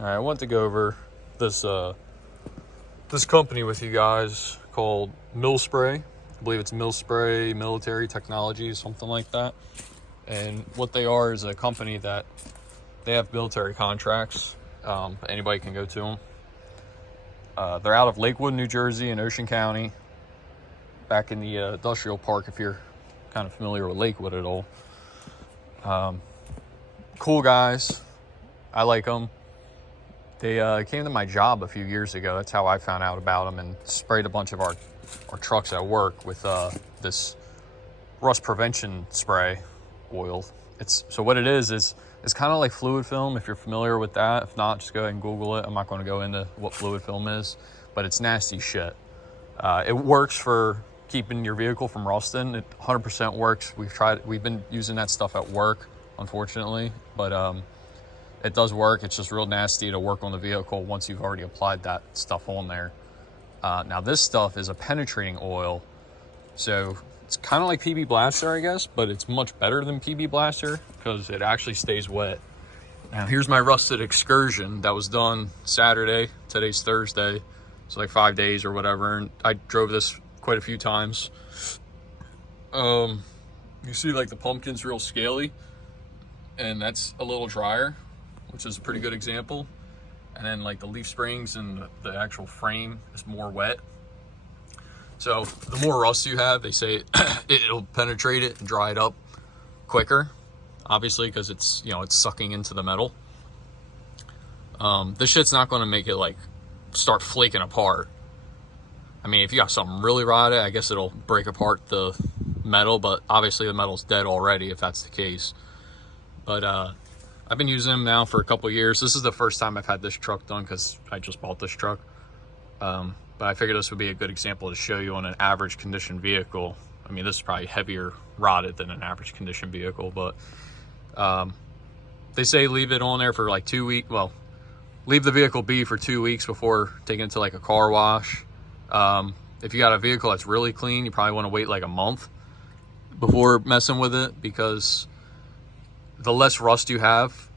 All right, I want to go over this this company with you guys called Milspray. I believe it's Milspray Military Technologies, something like that. And what they are is a company that they have military contracts. Anybody can go to them. They're out of Lakewood, New Jersey, in Ocean County, back in the industrial park. If you're kind of familiar with Lakewood at all, cool guys. I like them. They came to my job a few years ago. That's how I found out about them, and sprayed a bunch of our trucks at work with this rust prevention spray oil. So what it is it's kind of like fluid film, if you're familiar with that. If not, just go ahead and Google it. I'm not going to go into what fluid film is, but it's nasty shit. It works for keeping your vehicle from rusting. It 100% works. We've been using that stuff at work, unfortunately, but it does work. It's just real nasty to work on the vehicle once you've already applied that stuff on there. Now this stuff is a penetrating oil, so it's kind of like PB Blaster, I guess, but it's much better than PB Blaster because it actually stays wet. Now here's my rusted excursion that was done Saturday. Today's Thursday. It's like 5 days or whatever, and I drove this quite a few times. You see like the pumpkin's real scaly, and that's a little drier, which is a pretty good example. And then like the leaf springs and the actual frame is more wet. So the more rust you have, they say it'll penetrate it and dry it up quicker, obviously, because it's, you know, it's sucking into the metal. This shit's not going to make it like start flaking apart. I mean, if you got something really rotted, I guess it'll break apart the metal, but obviously the metal's dead already if that's the case. But I've been using them now for a couple years. This is the first time I've had this truck done because I just bought this truck. But I figured this would be a good example to show you on an average condition vehicle. I mean, this is probably heavier rotted than an average condition vehicle, but they say leave it on there for like 2 weeks. Well, leave the vehicle be for 2 weeks before taking it to like a car wash. If you got a vehicle that's really clean, you probably want to wait like a month before messing with it, because the less rust you have,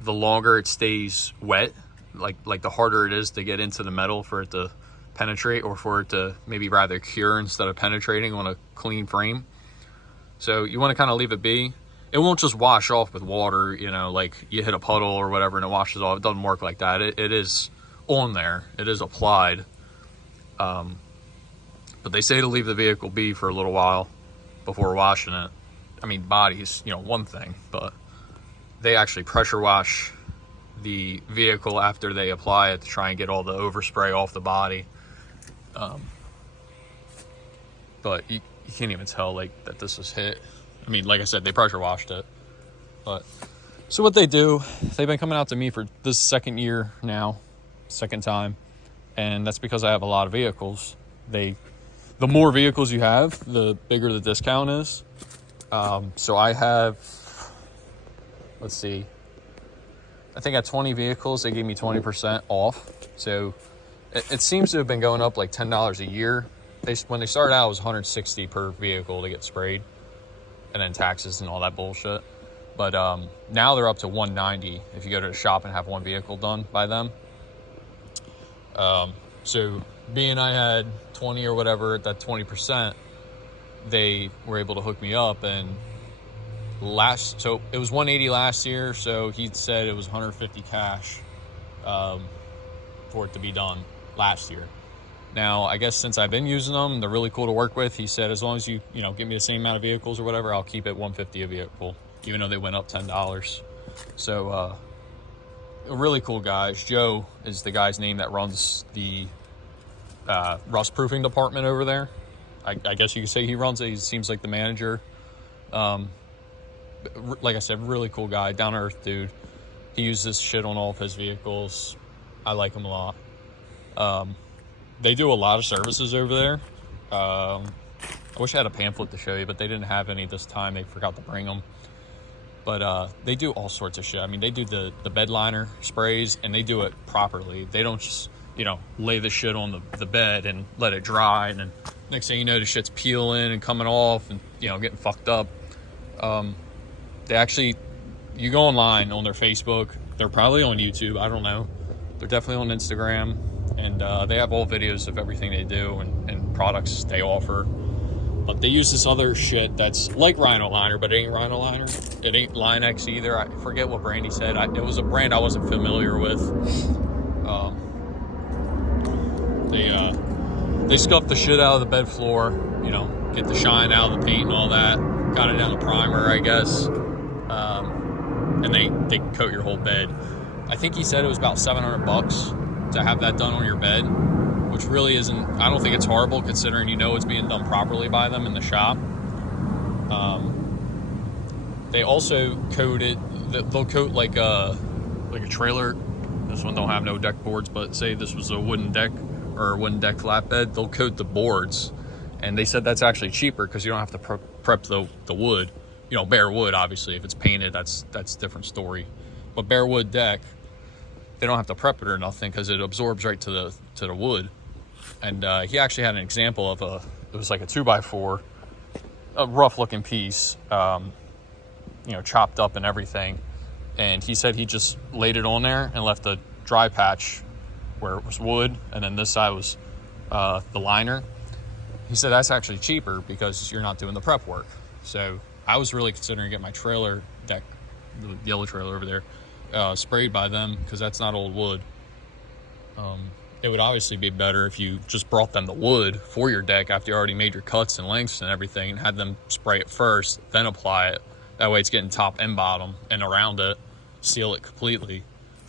the longer it stays wet. Like the harder it is to get into the metal for it to penetrate, or for it to maybe rather cure instead of penetrating on a clean frame. So you want to kind of leave it be. It won't just wash off with water, you know, like you hit a puddle or whatever and it washes off. It doesn't work like that. It is on there. It is applied. But they say to leave the vehicle be for a little while before washing it. I mean, body's, you know, one thing, but they actually pressure wash the vehicle after they apply it to try and get all the overspray off the body. But you can't even tell like that this was hit. I mean, like I said, they pressure washed it. But so what they do, they've been coming out to me for this second year now, second time, and that's because I have a lot of vehicles. The more vehicles you have, the bigger the discount is. So I have, let's see, I think at 20 vehicles, they gave me 20% off. So it seems to have been going up like $10 a year. When they started out, it was $160 per vehicle to get sprayed, and then taxes and all that bullshit. But now they're up to $190 if you go to the shop and have one vehicle done by them. So being I had 20 or whatever at that 20%, they were able to hook me up. And so it was $180 last year, so he said it was $150 cash for it to be done last year. Now, I guess since I've been using them, they're really cool to work with. He said, as long as you give me the same amount of vehicles or whatever, I'll keep it $150 a vehicle, even though they went up $10. So, really cool guys. Joe is the guy's name that runs the rust proofing department over there. I guess you could say he runs it. He seems like the manager. Like I said, really cool guy, down to earth dude. He uses this shit on all of his vehicles. I like him a lot. They do a lot of services over there. I wish I had a pamphlet to show you, but they didn't have any this time. They forgot to bring them. But they do all sorts of shit. I mean, they do the bed liner sprays, and they do it properly. They don't just, lay the shit on the bed and let it dry, and then next thing you know, the shit's peeling and coming off and, getting fucked up. They actually, you go online on their Facebook. They're probably on YouTube. I don't know. They're definitely on Instagram, and they have all videos of everything they do and products they offer. But they use this other shit that's like Rhino Liner, but it ain't Rhino Liner. It ain't Line-X either. I forget what brand he said. It was a brand I wasn't familiar with. They scuffed the shit out of the bed floor, you know, get the shine out of the paint and all that. Got it down to primer, I guess. And they coat your whole bed. I think he said it was about $700 to have that done on your bed, which really isn't, I don't think it's horrible considering you know it's being done properly by them in the shop. They also coat it, they'll coat like a trailer. This one don't have no deck boards, but say this was a wooden deck or a wooden deck flatbed, they'll coat the boards. And they said that's actually cheaper because you don't have to prep the wood. You know, bare wood, obviously. If it's painted, that's a different story. But bare wood deck, they don't have to prep it or nothing because it absorbs right to the wood. And he actually had an example of it was like a 2x4, a rough looking piece, you know, chopped up and everything. And he said he just laid it on there and left a dry patch where it was wood, and then this side was the liner. He said that's actually cheaper because you're not doing the prep work. So I was really considering getting my trailer deck, the yellow trailer over there, sprayed by them because that's not old wood. It would obviously be better if you just brought them the wood for your deck after you already made your cuts and lengths and everything and had them spray it first, then apply it. That way it's getting top and bottom and around it, seal it completely.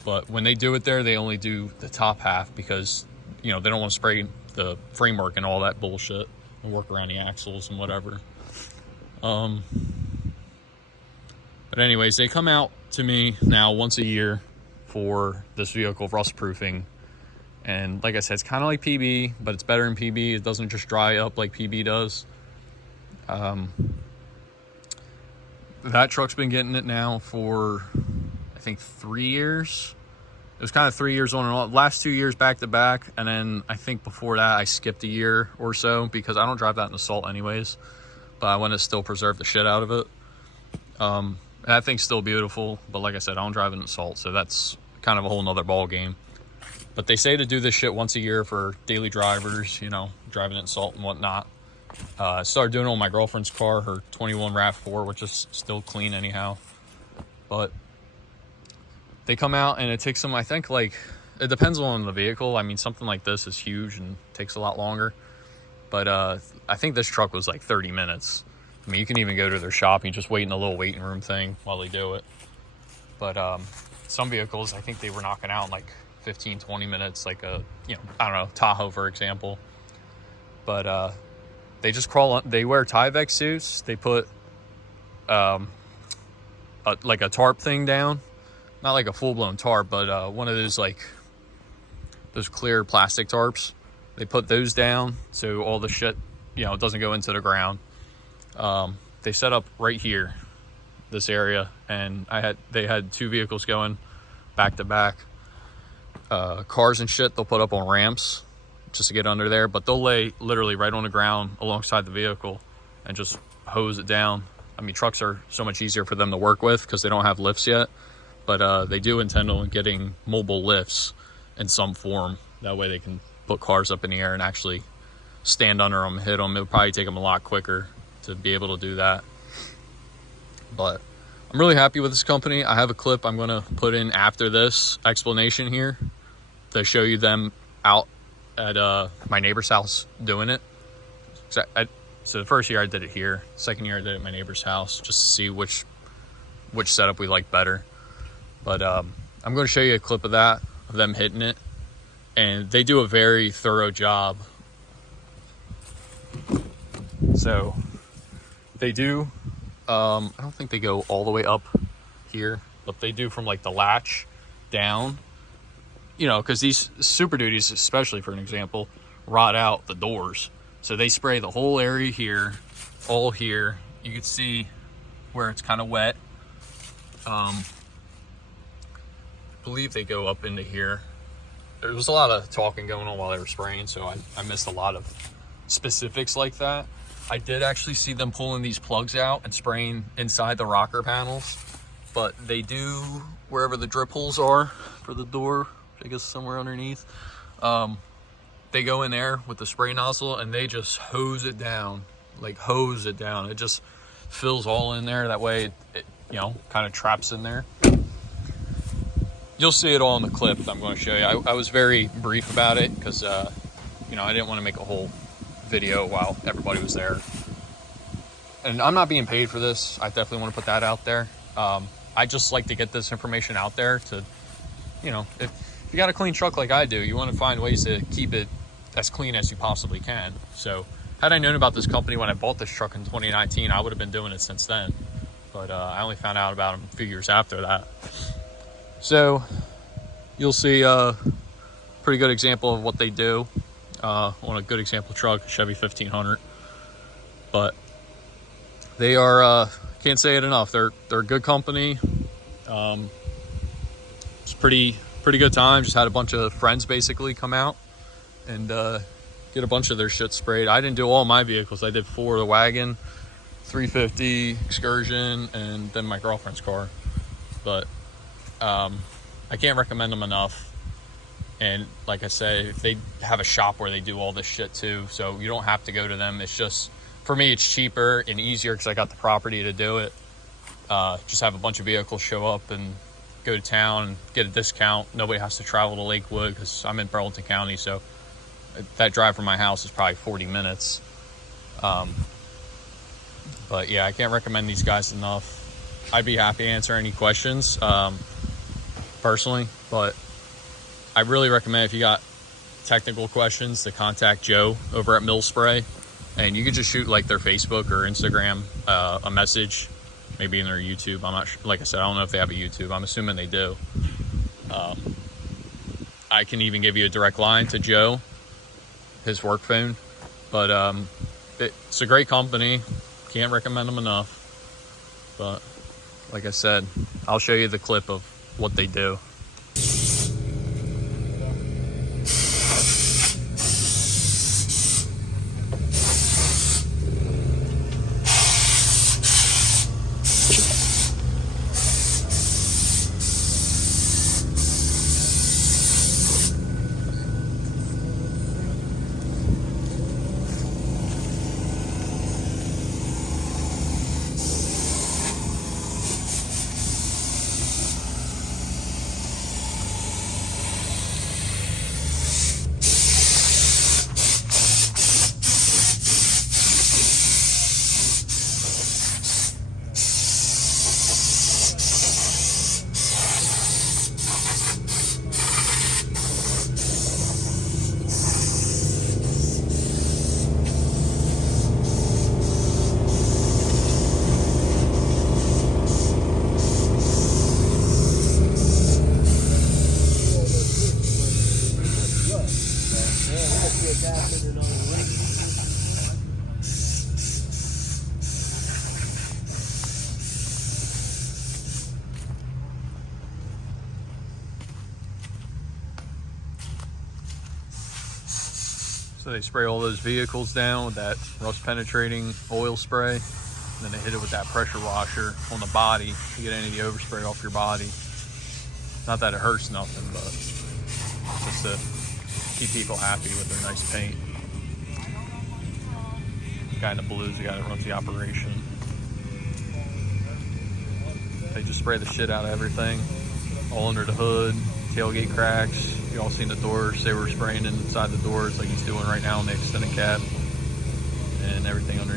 But when they do it there, they only do the top half because, you know, they don't want to spray the framework and all that bullshit and work around the axles and whatever. But anyways, they come out to me now once a year for this vehicle rust proofing. And like I said, it's kind of like PB, but it's better than PB. It doesn't just dry up like PB does. That truck's been getting it now for, I think, 3 years. It was kind of 3 years on and off. Last 2 years back to back. And then I think before that, I skipped a year or so because I don't drive that in the salt anyways. But I want to still preserve the shit out of it. That thing's still beautiful. But like I said, I don't drive it in salt. So that's kind of a whole nother ball game. But they say to do this shit once a year for daily drivers, you know, driving it in salt and whatnot. I started doing it on my girlfriend's car, her 21 RAV4, which is still clean anyhow. But they come out and it takes them, I think, like, it depends on the vehicle. I mean, something like this is huge and takes a lot longer. But I think this truck was like 30 minutes. I mean, you can even go to their shop and you just wait in a little waiting room thing while they do it. But some vehicles, I think they were knocking out in like 15, 20 minutes, like a, you know, I don't know, Tahoe, for example. But they just crawl on, they wear Tyvek suits. They put like a tarp thing down, not like a full-blown tarp, but one of those, like, those clear plastic tarps. They put those down so all the shit, you know, it doesn't go into the ground. They set up right here, this area, and they had two vehicles going back to back. Cars and shit they'll put up on ramps just to get under there, but they'll lay literally right on the ground alongside the vehicle and just hose it down. I mean, trucks are so much easier for them to work with because they don't have lifts yet, but they do intend on getting mobile lifts in some form. That way they can put cars up in the air and actually stand under them, hit them. It would probably take them a lot quicker to be able to do that. But I'm really happy with this company. I have a clip I'm going to put in after this explanation here to show you them out at my neighbor's house doing it. So the first year I did it here. Second year I did it at my neighbor's house just to see which setup we like better. But I'm going to show you a clip of that, of them hitting it. And they do a very thorough job. So they do, I don't think they go all the way up here, but they do from like the latch down, you know, because these Super Duties, especially for an example, rot out the doors. So they spray the whole area here, all here. You can see where it's kind of wet. I believe they go up into here. There was a lot of talking going on while they were spraying, so I missed a lot of specifics like that. I did actually see them pulling these plugs out and spraying inside the rocker panels, but they do, wherever the drip holes are for the door, I guess somewhere underneath. They go in there with the spray nozzle and they just hose it down, like hose it down. It just fills all in there. That way it you know, kind of traps in there. You'll see it all in the clip I'm going to show you. I was very brief about it because, you know, I didn't want to make a whole video while everybody was there. And I'm not being paid for this. I definitely want to put that out there. I just like to get this information out there to, you know, if you got a clean truck like I do, you want to find ways to keep it as clean as you possibly can. So had I known about this company when I bought this truck in 2019, I would have been doing it since then. But I only found out about them a few years after that. So you'll see a pretty good example of what they do on a good example truck, Chevy 1500. But they are, can't say it enough. They're a good company. It's pretty good time. Just had a bunch of friends basically come out and get a bunch of their shit sprayed. I didn't do all my vehicles. I did 4, the wagon, 350, Excursion, and then my girlfriend's car. But I can't recommend them enough. And like I said, if they have a shop where they do all this shit too, so you don't have to go to them. It's just, for me, it's cheaper and easier because I got the property to do it. Just have a bunch of vehicles show up and go to town and get a discount. Nobody has to travel to Lakewood because I'm in Burlington County, so that drive from my house is probably 40 minutes. But yeah, I can't recommend these guys enough. I'd be happy to answer any questions personally, but I really recommend, if you got technical questions, to contact Joe over at Milspray, and you could just shoot like their Facebook or Instagram a message, maybe in their YouTube. I'm not sure. Like I said, I don't know if they have a YouTube. I'm assuming they do. I can even give you a direct line to Joe, his work phone. But it's a great company. Can't recommend them enough. But like I said, I'll show you the clip of what they do. So they spray all those vehicles down with that rust penetrating oil spray, and then they hit it with that pressure washer on the body to get any of the overspray off your body. Not that it hurts nothing, but just to keep people happy with their nice paint. The guy in the blues, the guy that runs the operation. They just spray the shit out of everything, all under the hood, tailgate cracks. You all seen the doors. They were spraying inside the doors like he's doing right now in the extended cab, and everything under